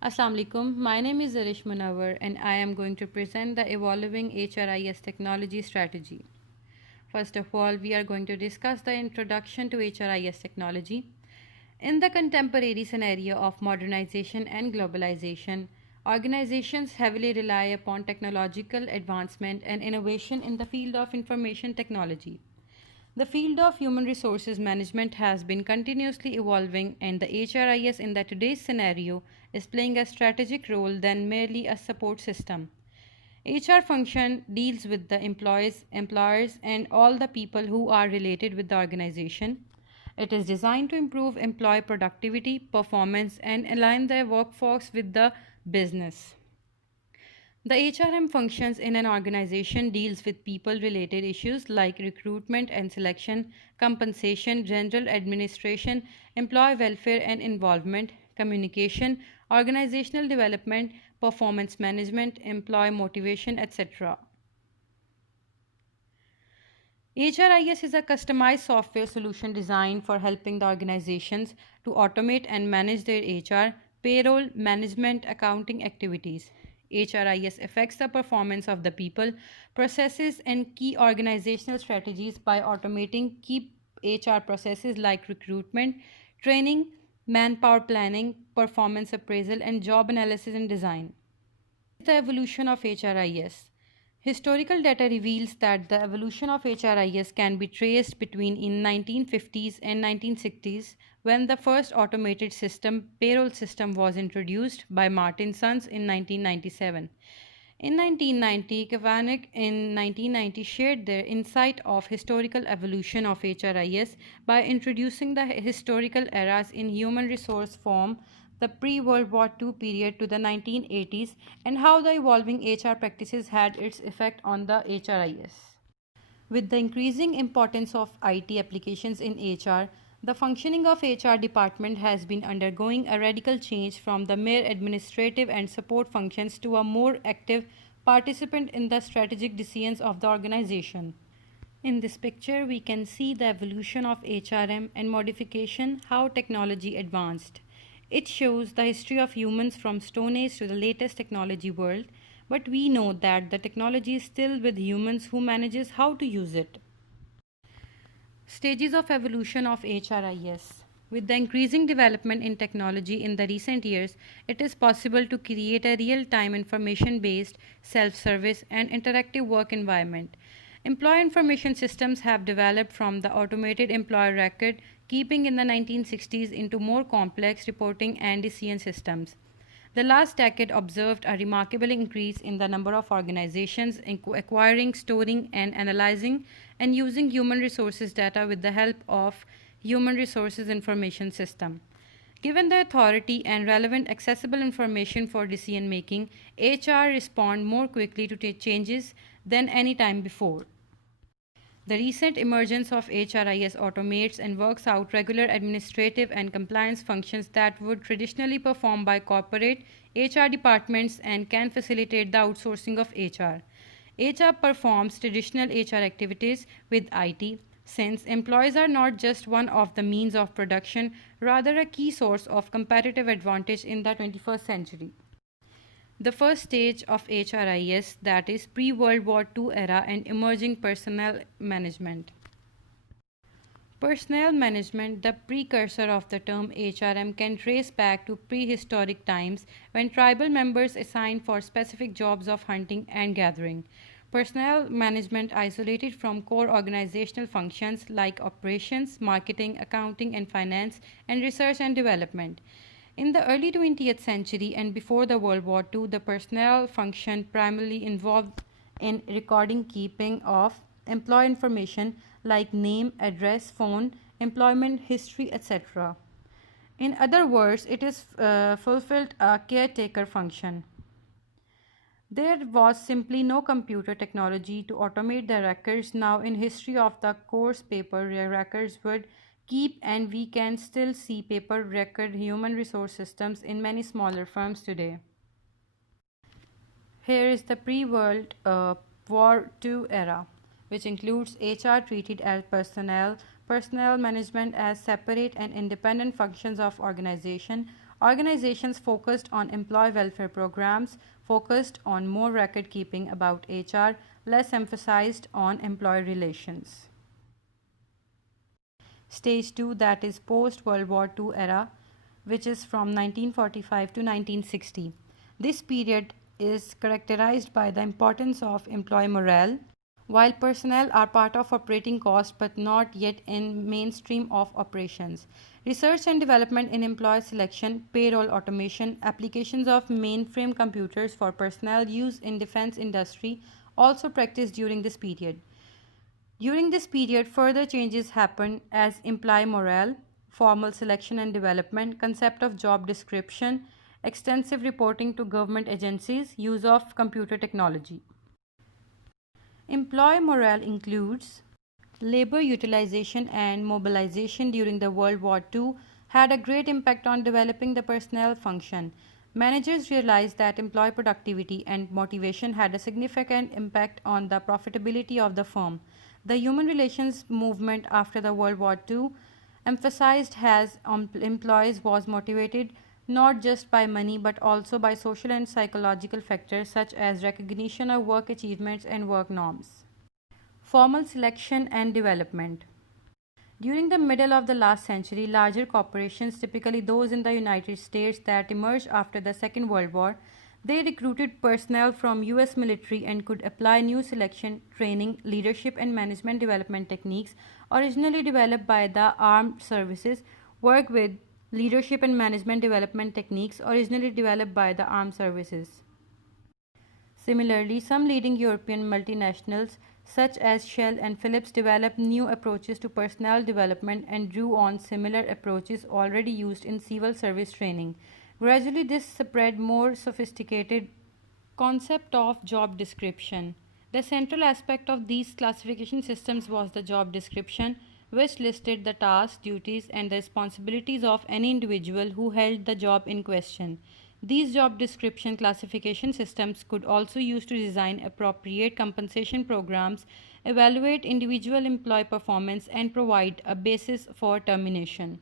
Assalamu alaikum. My name is Arish Munawar and I am going to present the evolving HRIS technology strategy. First of all, we are going to discuss the introduction to HRIS technology. In the contemporary scenario of modernization and globalization, organizations heavily rely upon technological advancement and innovation in the field of information technology. The field of human resources management has been continuously evolving, and the HRIS in the today's scenario is playing a strategic role than merely a support system. HR function deals with the employees, employers, and all the people who are related with the organization. It is designed to improve employee productivity, performance, and align their workforce with the business. The HRM functions in an organization deals with people related issues like recruitment and selection, compensation, general administration, employee welfare and involvement, communication, organizational development, performance management, employee motivation, etc. HRIS is a customized software solution designed for helping the organizations to automate and manage their HR, payroll, management, accounting activities. HRIS affects the performance of the people, processes, and key organizational strategies by automating key HR processes like recruitment, training, manpower planning, performance appraisal, and job analysis and design. The evolution of HRIS. Historical data reveals that the evolution of HRIS can be traced between in 1950s and 1960s when the first automated system payroll system was introduced by Martin Sons in 1997. In 1990, Kavanagh in 1990 shared their insight of historical evolution of HRIS by introducing the historical eras in human resource form, the pre-World War II period to the 1980s, and how the evolving HR practices had its effect on the HRIS. With the increasing importance of IT applications in HR, the functioning of HR department has been undergoing a radical change from the mere administrative and support functions to a more active participant in the strategic decisions of the organization. In this picture, we can see the evolution of HRM and modification, how technology advanced. It shows the history of humans from Stone Age to the latest technology world, but we know that the technology is still with humans who manages how to use it. Stages of evolution of HRIS. With the increasing development in technology in the recent years, it is possible to create a real time information based, self service, and interactive work environment. Employee information systems have developed from the automated employee record keeping in the 1960s into more complex reporting and decision systems. The last decade observed a remarkable increase in the number of organizations acquiring, storing, and analyzing and using human resources data with the help of human resources information system. Given the authority and relevant accessible information for decision making, HR respond more quickly to changes than any time before. The recent emergence of HRIS automates and works out regular administrative and compliance functions that would traditionally performed by corporate HR departments and can facilitate the outsourcing of HR. HR performs traditional HR activities with IT since employees are not just one of the means of production, rather a key source of competitive advantage in the 21st century. The first stage of HRIS, that is pre World War II era and emerging personnel management. Personnel management, the precursor of the term HRM, can trace back to prehistoric times when tribal members assigned for specific jobs of hunting and gathering. Personnel management isolated from core organizational functions like operations, marketing, accounting and finance, and research and development. In the early 20th century and before the World War II, the personnel function primarily involved in recording keeping of employee information like name, address, phone, employment history, etc. In other words, it is fulfilled a caretaker function. There was simply no computer technology to automate the records. Now, in history of the course paper records would keep, and we can still see paper record human resource systems in many smaller firms today. Here is the pre-World War II era, which includes HR treated as personnel, personnel management as separate and independent functions of organization, Organizations focused on employee welfare programs, focused on more record keeping about HR, less emphasized on employee relations. Stage 2, that is post World War II era, which is from 1945 to 1960. This period is characterized by the importance of employee morale, while personnel are part of operating cost but not yet in mainstream of operations. Research and development in employee selection, payroll automation, applications of mainframe computers for personnel use in defense industry also practiced during this period. During this period, further changes happened as employee morale, formal selection and development, concept of job description, extensive reporting to government agencies, use of computer technology. Employee morale includes labor utilization and mobilization during the World War II had a great impact on developing the personnel function. Managers realized that employee productivity and motivation had a significant impact on the profitability of the firm. The human relations movement after the World War II emphasized as employees was motivated not just by money but also by social and psychological factors such as recognition of work achievements and work norms. Formal selection and development. During the middle of the last century, larger corporations, typically those in the United States that emerged after the Second World War, they recruited personnel from US military and could apply new selection, training, leadership and management development techniques originally developed by the armed services, work with leadership and management development techniques originally developed by the armed services. Similarly, some leading European multinationals such as Shell and Philips developed new approaches to personnel development and drew on similar approaches already used in civil service training. Gradually, this spread more sophisticated concept of job description. The central aspect of these classification systems was the job description, which listed the tasks, duties, and the responsibilities of any individual who held the job in question. These job description classification systems could also use to design appropriate compensation programs, evaluate individual employee performance, and provide a basis for termination.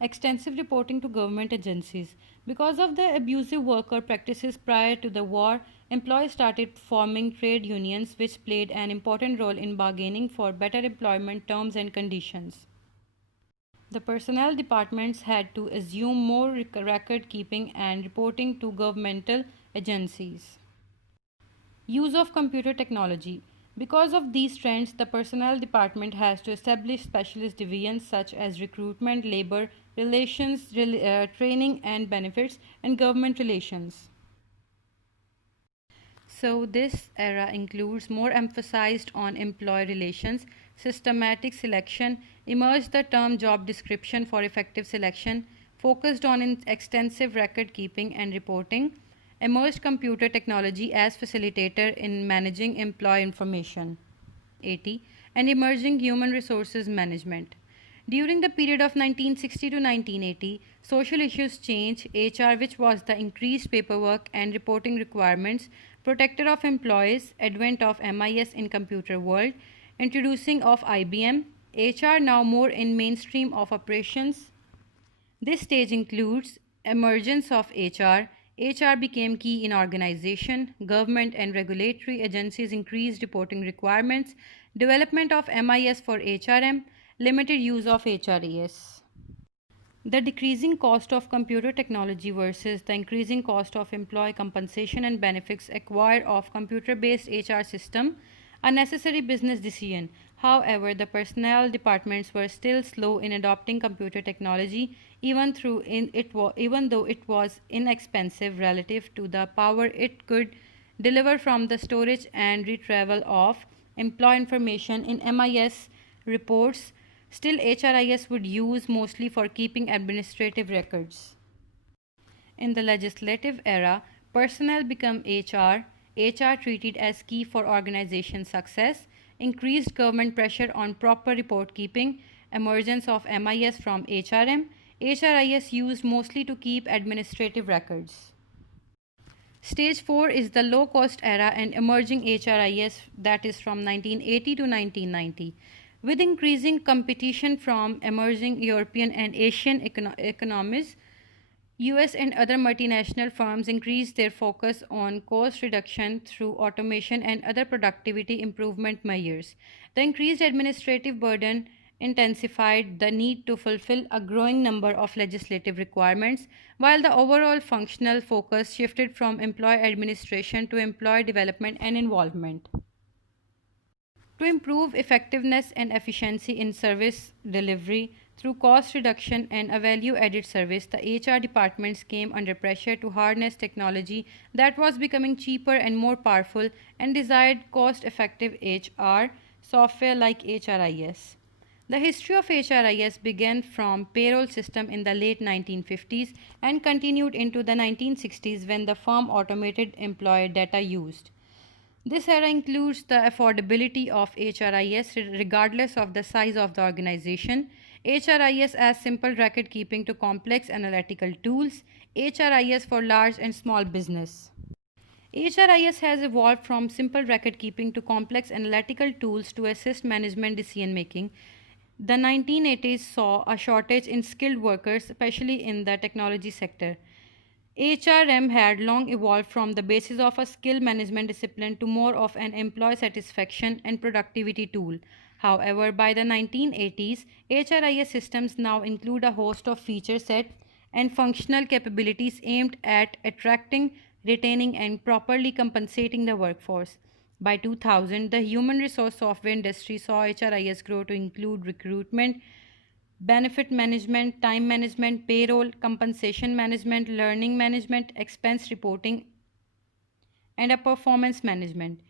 Extensive reporting to government agencies. Because of the abusive worker practices prior to the war, employees started forming trade unions which played an important role in bargaining for better employment terms and conditions. The personnel departments had to assume more record keeping and reporting to governmental agencies. Use of computer technology. Because of these trends, the personnel department has to establish specialist divisions such as recruitment, labor relations, training and benefits, and government relations. So, this era includes more emphasized on employee relations, systematic selection, emerged the term job description for effective selection, focused on extensive record keeping and reporting, emerged computer technology as facilitator in managing employee information, 80, and emerging human resources management. During the period of 1960 to 1980, social issues changed HR, which was the increased paperwork and reporting requirements, protector of employees, advent of MIS in computer world, introducing of IBM, HR now more in mainstream of operations. This stage includes emergence of HR. HR became key in organization, government and regulatory agencies increased reporting requirements, development of MIS for HRM, limited use of HRIS. The decreasing cost of computer technology versus the increasing cost of employee compensation and benefits acquired of computer-based HR system, a necessary business decision. However, the personnel departments were still slow in adopting computer technology, even though it was inexpensive relative to the power it could deliver from the storage and retrieval of employee information in MIS reports. Still, HRIS would use mostly for keeping administrative records. In the legislative era, personnel become HR treated as key for organization success, increased government pressure on proper report keeping, emergence of MIS from HRM, HRIS used mostly to keep administrative records. Stage 4 is the low-cost era and emerging HRIS, that is from 1980 to 1990. With increasing competition from emerging European and Asian economies, US and other multinational firms increased their focus on cost reduction through automation and other productivity improvement measures. The increased administrative burden intensified the need to fulfill a growing number of legislative requirements, while the overall functional focus shifted from employee administration to employee development and involvement. To improve effectiveness and efficiency in service delivery through cost reduction and a value added service, the HR departments came under pressure to harness technology that was becoming cheaper and more powerful and desired cost effective HR software like HRIS. The history of HRIS began from payroll system in the late 1950s and continued into the 1960s when the firm automated employer data used. This era includes the affordability of HRIS regardless of the size of the organization, HRIS as simple record keeping to complex analytical tools, HRIS for large and small business. HRIS has evolved from simple record keeping to complex analytical tools to assist management decision making. The 1980s saw a shortage in skilled workers, especially in the technology sector. HRM had long evolved from the basis of a skill management discipline to more of an employee satisfaction and productivity tool. However, by the 1980s, HRIS systems now include a host of feature set and functional capabilities aimed at attracting, retaining, and properly compensating the workforce. By 2000, the human resource software industry saw HRIS grow to include recruitment, benefit management, time management, payroll, compensation management, learning management, expense reporting, and a performance management.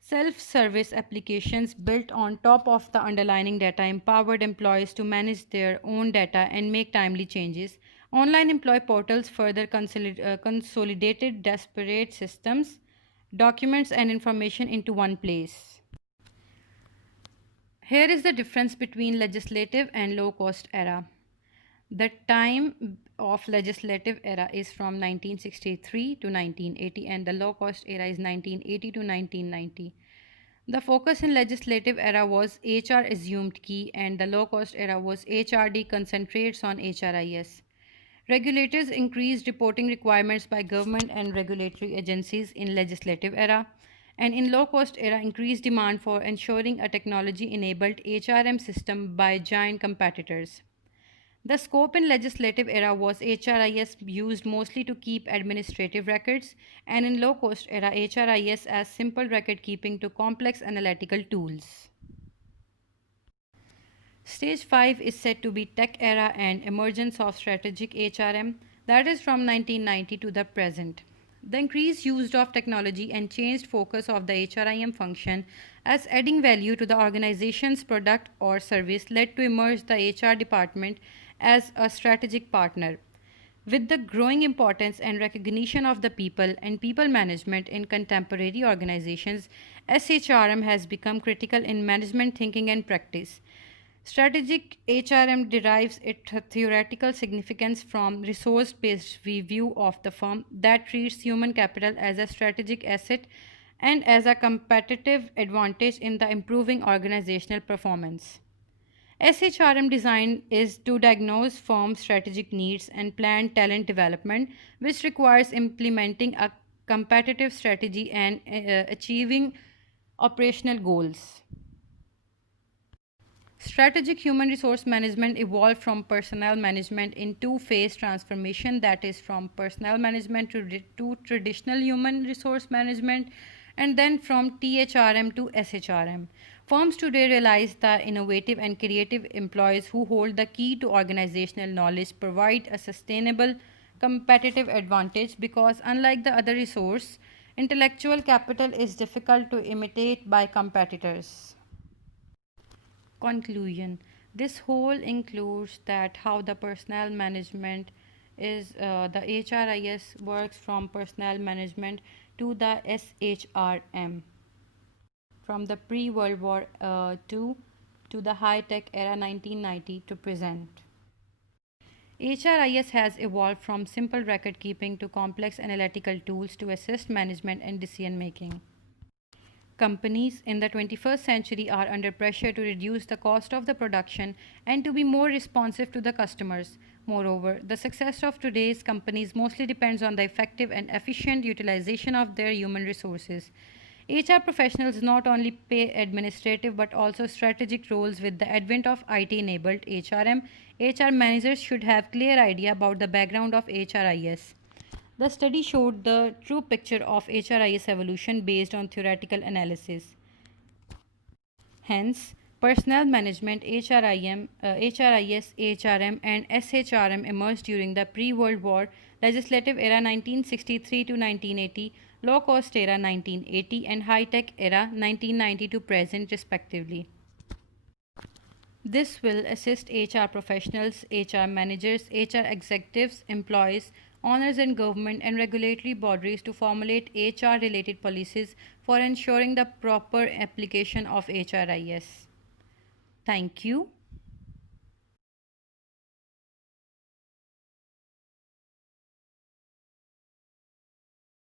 Self service applications built on top of the underlying data empowered employees to manage their own data and make timely changes. Online employee portals further consolidated disparate systems, documents, and information into one place. Here is the difference between legislative and low cost era. The time of legislative era is from 1963 to 1980 and the low cost era is 1980 to 1990. The focus in legislative era was HR assumed key and the low cost era was HRD concentrates on HRIS. Regulators increased reporting requirements by government and regulatory agencies in legislative era, and in low cost era increased demand for ensuring a technology enabled HRM system by giant competitors. The scope in legislative era was HRIS used mostly to keep administrative records, and in low cost era HRIS as simple record keeping to complex analytical tools. Stage 5 is said to be tech era and emergence of strategic HRM, that is from 1990 to the present. The increased use of technology and changed focus of the HRIM function as adding value to the organization's product or service led to emerge the HR department as a strategic partner. With the growing importance and recognition of the people and people management in contemporary organizations, SHRM has become critical in management thinking and practice. Strategic HRM derives its theoretical significance from resource based review of the firm that treats human capital as a strategic asset and as a competitive advantage in the improving organizational performance. SHRM design is to diagnose firm strategic needs and plan talent development, which requires implementing a competitive strategy and achieving operational goals. Strategic human resource management evolved from personnel management in two-phase transformation, that is from personnel management to traditional human resource management, and then from THRM to SHRM. Firms today realize the innovative and creative employees who hold the key to organizational knowledge provide a sustainable competitive advantage because unlike the other resource, intellectual capital is difficult to imitate by competitors. Conclusion. This whole includes that how the personnel management is the HRIS works from personnel management to the SHRM, from the pre-World War II to the high-tech era 1990 to present. HRIS has evolved from simple record keeping to complex analytical tools to assist management and decision making. companies in the 21st century are under pressure to reduce the cost of the production and to be more responsive to the customers. Moreover, the success of today's companies mostly depends on the effective and efficient utilization of their human resources. HR professionals not only play administrative but also strategic roles. With the advent of IT enabled HRM. HR managers should have clear idea about the background of HRIS. The study showed the true picture of HRIS evolution based on theoretical analysis. Hence, personnel management, HRIS, HRM, and SHRM emerged during the pre-World War legislative era 1963 to 1980, low-cost era 1980, and high-tech era 1990 to present respectively. This will assist HR professionals, HR managers, HR executives, employees, owners and government and regulatory bodies to formulate HR related policies for ensuring the proper application of HRIS. Thank you.